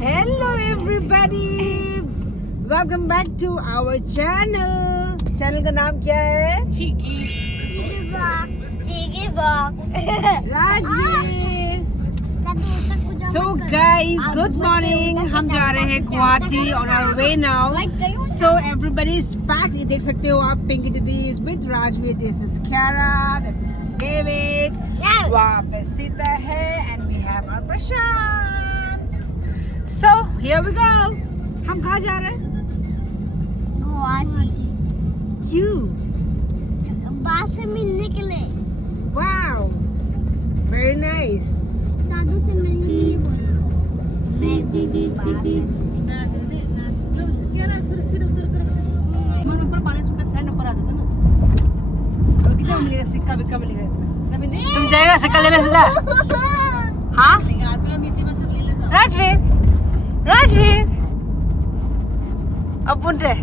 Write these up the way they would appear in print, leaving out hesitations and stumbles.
Hello everybody, welcome back to our channel. Channel का नाम क्या है? Rajveer. So guys, good morning. हम जा रहे हैं Guwahati on our way now. So everybody is packed. ये देख सकते हो आप. Pinky Didi is with Rajveer. This is Kara. This is David. वहाँ पे सीता है and we have our Prashant. So here we go. हम कहाँ जा रहे हैं? क्यों? बात से मिलने के लिए. Wow, very nice. दादू से मिलने के लिए बोला. मैं बात से. सिक्का बिक्का मिलेगा इसमें. तुम जाएगा सिक्का लेने सीधा? हाँ? राजवीर, राजवीर. अब बुन रहे.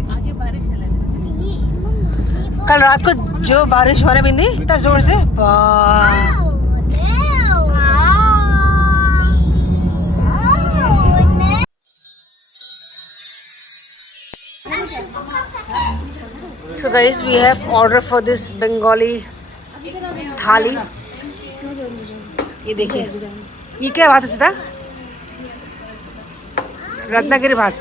कल रात को जो बारिश हो रही बिंदी इतना जोर से. So guys, we have order for this Bengali थाली. ये देखिए, ये क्या बात है सीधा? रत्नागिरी भात.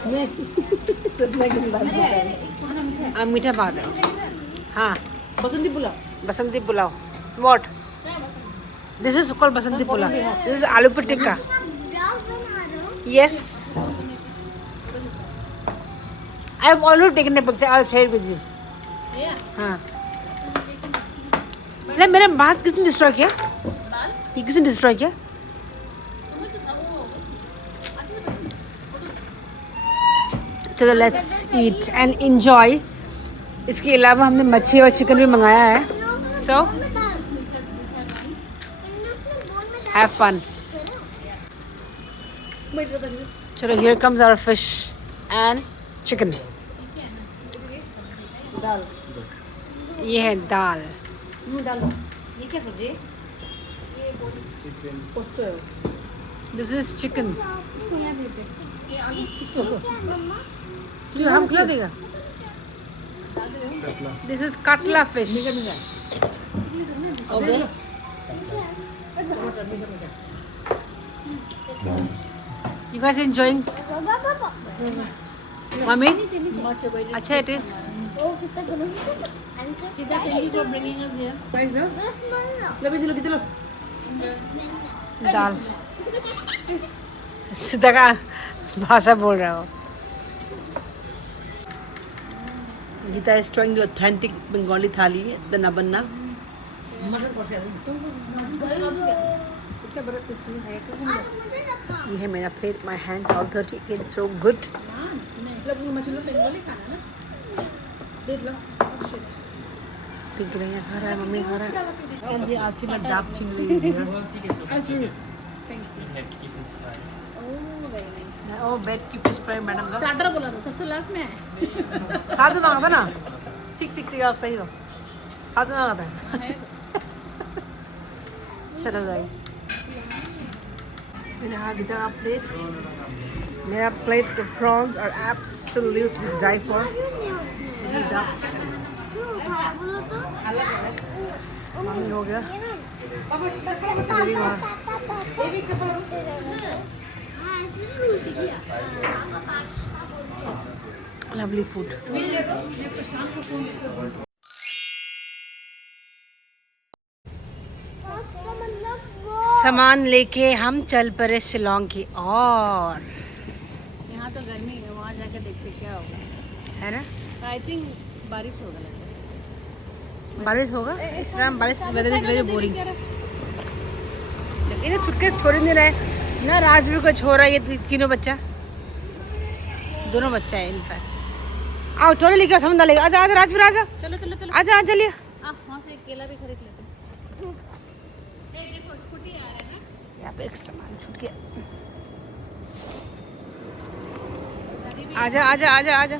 मीठा भात है. हाँ. बसंती पुलाव. बसंती pulao. What? This is called Basanti pulao. This is आलू पर tikka. Yes. I have already taken a picture. I'll share with you. हाँ. ले मेरा भात किसने डिस्ट्रॉय किया? ये किसने डिस्ट्रॉय किया? चलो लेट्स ईट एंड एंजॉय. इसके अलावा हमने मच्छी और चिकन भी मंगाया है. So have fun. चलो here comes our fish and chicken. ये है दाल. ये क्या सब्जी? This is chicken. हम खिला देगा. This is catla fish. Okay. You guys enjoying? Mommy? अच्छा है टेस्ट. दाल. सीधा का भाषा बोल रहा हो. Gita is trying the authentic Bengali थाली. The nabanna. ये है मेरा plate. My hands all dirty. It's so good. Pinky भैया खा रहा है. मम्मी खा रहा है. And the ultimate dark chingli is here. ओ बेड की फिश फ्राई मैडम का स्टार्टर बोला था सबसे लास्ट में है. साथ में मांगा था ना. ठीक ठीक ठीक. आप सही हो. साथ में मांगा था. चलो गाइस. मेरा गीता का प्लेट. मेरा प्लेट प्रॉन्स और एब्सोल्युटली डाई फॉर. मम्मी हो गया. Lovely food. सामान लेके हम चल पड़े शिलोंग की और. यहाँ तो गर्मी है. वहाँ जाके देखते क्या होगा. है ना. आई थिंक बारिश होगा. लगता बारिश होगा. इस टाइम बारिश. Weather is very boring. लेकिन ये सूटकेस थोड़ी नहीं रहे ना. राजवीर को छोड़ रहा है. ये तीनों बच्चा. दोनों बच्चा है इनफैक्ट. आओ चलो लेके आओ. समझ लेगा. आजा आजा राजवीर आजा. चलो चलो चलो. आजा आजा चलिए. वहाँ से एक केला भी खरीद लेते हैं. देखो स्कूटी आ रहा है ना. यहाँ पे एक सामान छूट गया. आजा आजा आजा आजा.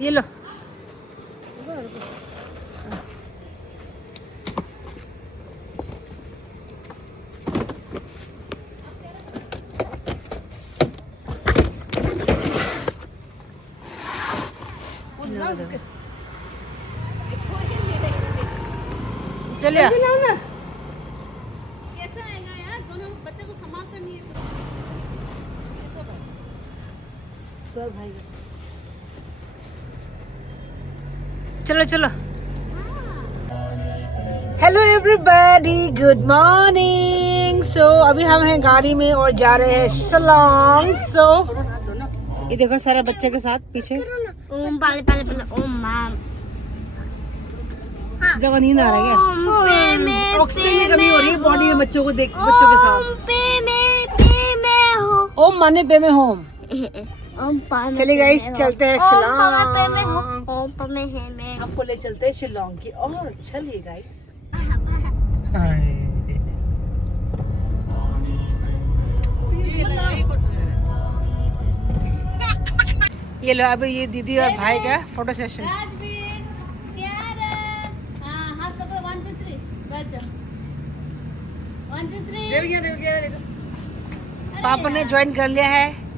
ये लो. चलिए कैसा आएगा यार, दोनों बच्चे को संभाल कर नहीं है चलो चलो। Hello everybody, good morning. So अभी हम हैं गाड़ी में और जा रहे हैं शिलोंग। सो ये देखो सारा बच्चे के साथ पीछे। ओम पाले पाले पाले ओम माम। इस जगह नींद आ रहा है क्या? में ऑक्सीजन की कमी हो रही है बॉडी में बच्चों को देख, बच्चों के साथ। पे में हो। ओम माने पे में होम। ओम पा में चलिए गाइस, चलते हैं ओम पा में पे में हो। शिलोंग। ओम पा में है में। आपको ले चलते हैं शिलोंग की और चलिए गाइस। ये लो, अब ये दीदी और भाई का फोटो सेशन। राजवीर प्यार। हाँ हाथ पकड़ो, 1 2 3 बैठ जाओ। 1 2 3। पापा ने ज्वाइन कर लिया है।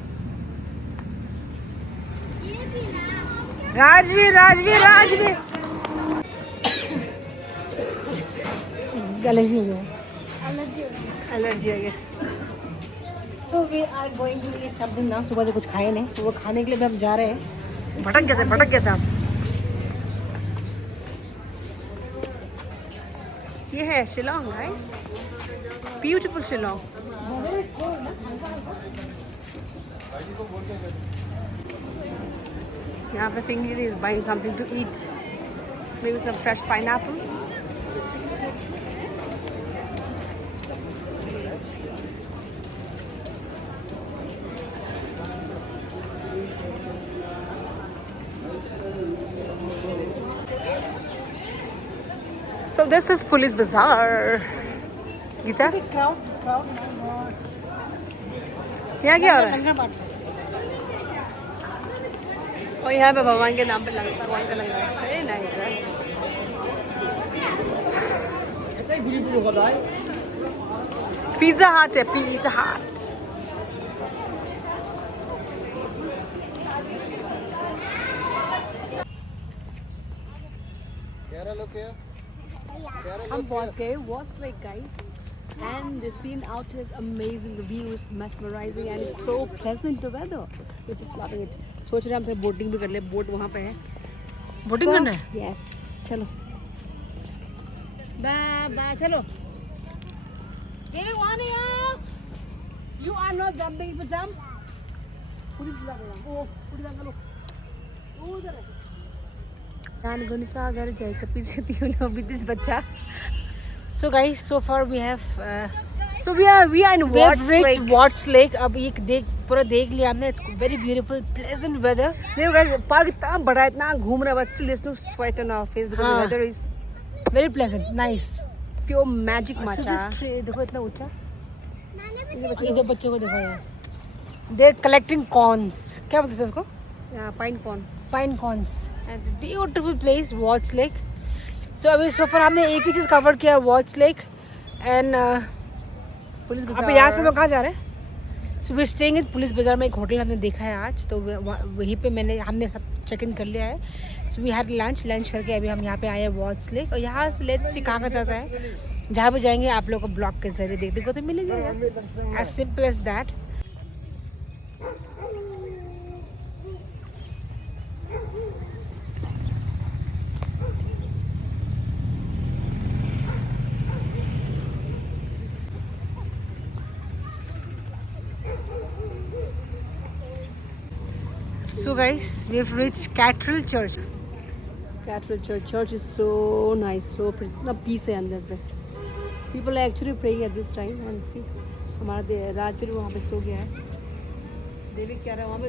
राजवीर राजवीर राजवीर एलर्जी हो गया, एलर्जी हो गया। So we are going to eat something now. सुबह से कुछ खाए नहीं, तो वो खाने के लिए भी हम जा रहे हैं। भटक गए थे हम। ये है शिलोंग, राइट? ब्यूटीफुल शिलोंग। यहाँ पे Pinky is buying something to eat. Maybe some fresh pineapple. So this is Police Bazaar. Geeta? यहाँ क्या हो रहा है? और यहाँ पे भगवान के नाम पे भगवान का लंगर है। वेरी नाइस है। पिज़्ज़ा हट है, पिज़्ज़ा हट। हम पहुंच गए Watts Lake guys, and the scene out here is amazing. The view is mesmerizing and it's so pleasant weather. We're just loving it. सोच रहे हैं हम फिर बोटिंग भी कर ले। बोट वहाँ पे है। बोटिंग करना है? Yes, चलो। बाय चलो। Hey, you are not jumping. If you jump, पूरी चला गया। ओ पूरी चला लो। ओ उधर है। जान गुनसागर जय कपी से तीनों भी दिस बच्चा। So guys, so far we have we are in Watts Lake. अब ये पूरा देख लिया हमने। It's very beautiful, pleasant weather. देखो guys, पार्क इतना बड़ा है, इतना घूम रहा है, but still there's no sweat on our face because the weather is very pleasant, nice, pure magic matcha. देखो इतना ऊंचा। ये बच्चों को देखो यार। They're collecting corns. क्या बोलते हैं इसको? Pine cones. And beautiful place, Watts Lake. So अभी सोफर हमने एक ही चीज़ कवर किया, Watts Lake and Police Bazar. अब यहाँ से हम कहाँ जा रहे हैं? So we staying in Police Bazar में। एक होटल हमने देखा है आज, तो वहीं पे हमने सब चेक इन कर लिया है। सो वी हैड लंच करके अभी हम यहाँ पे आए हैं वॉट्स लेक। और यहाँ से लेट्स सी कहाँ का जाता है। जहाँ पे जाएंगे आप लोगों को ब्लॉग के जरिए देखने को तो मिलेगा, as simple as that. So guys, we have reached Cathedral Church. Cathedral Church is so nice, so pretty. इतना peace है अंदर पे. People are actually praying at this time and see. हमारा राजवीर वहाँ पे सो गया है। देवी क्या रहा है वहाँ पे?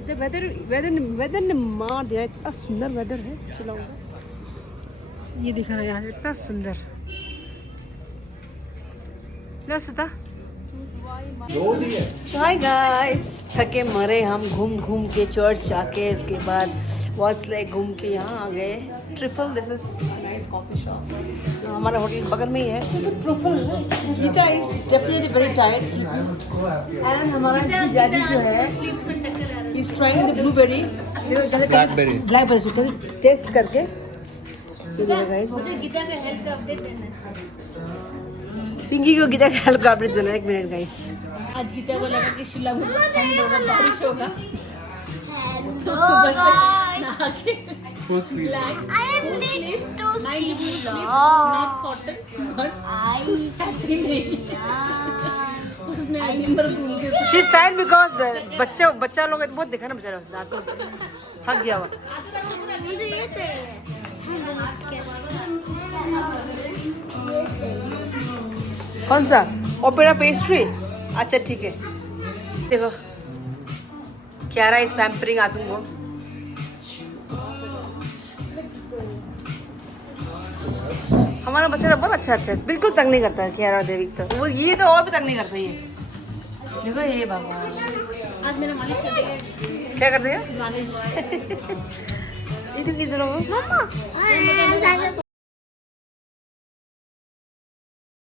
वेदर ने मार दिया। इतना सुंदर वेदर है शिलोंग का। ये दिख रहा है यहाँ से, इतना सुंदर। लो सुता। हाय गाइस, थके मरे हम घूम घूम के चर्च जाके, उसके बाद वॉट्स लेक घूम के यहाँ आ गए। Trifle, this is nice coffee shop, हमारा होटल बगल में ही है। Trifle, Geeta is definitely very tired sleeping, and हमारा जीजाजी जो है is trying the blueberry, blackberry taste करके। मुझे गीता का हेल्थ अपडेट देना है। पिंकी को गीता का हेल्थ अपडेट देना है, 1 मिनट गाइस। आज गीता को लगा कि शिला में ठंड होगा, बारिश होगा, तो सुबह से नहा के I am next to not cotton but साथी नहीं उसमें नंबर भूल गए। शी स्टाइल बिकॉज बच्चा लोग बहुत देखा ना बेचारा, उसने आपको थक गया हुआ। मुझे ये चाहिए। कौन सा? ओपेरा पेस्ट्री, अच्छा ठीक है। देखो क्या रहा इस पैम्परिंग आदमी को। हमारा बच्चा बहुत अच्छा है, बिल्कुल तंग नहीं करता है कियारा देवी तो। वो ये तो और भी तंग नहीं करता है। देखो ये बाबा आज मेरा मालिश कर देगा। क्या कर देगा? मालिश इधर मम्मा